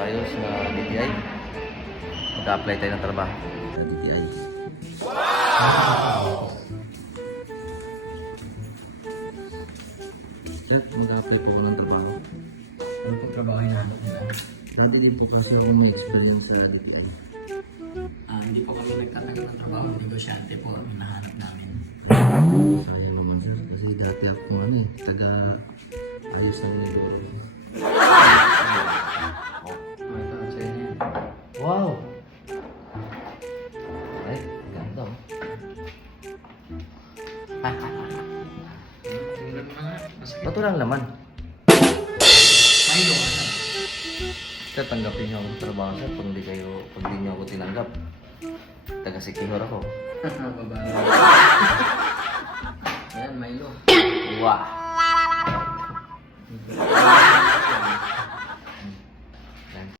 tayo sa DTI. Mag-apply tayo ng trabaho. Sa DTI. Sir, mag-apply po ako ng trabaho. Ano pong trabaho hinahanap nila? Dati din po kasi ako may experience sa DTI. Hindi po kami nagtatagal ng trabaho. Negosyante po ang hinahanap namin. Sayang naman sir, kasi dati ako taga-ayos ng negosyo. Wow! Ay, ganda oh. Tingnan mo nga. Ba't walang laman? Milo ka na. Sir, tanggapin niyo ang trabaho sir pag di niyo ako tinanggap. Taga-sikihor ako. Baba. Ayan, Milo. Wow!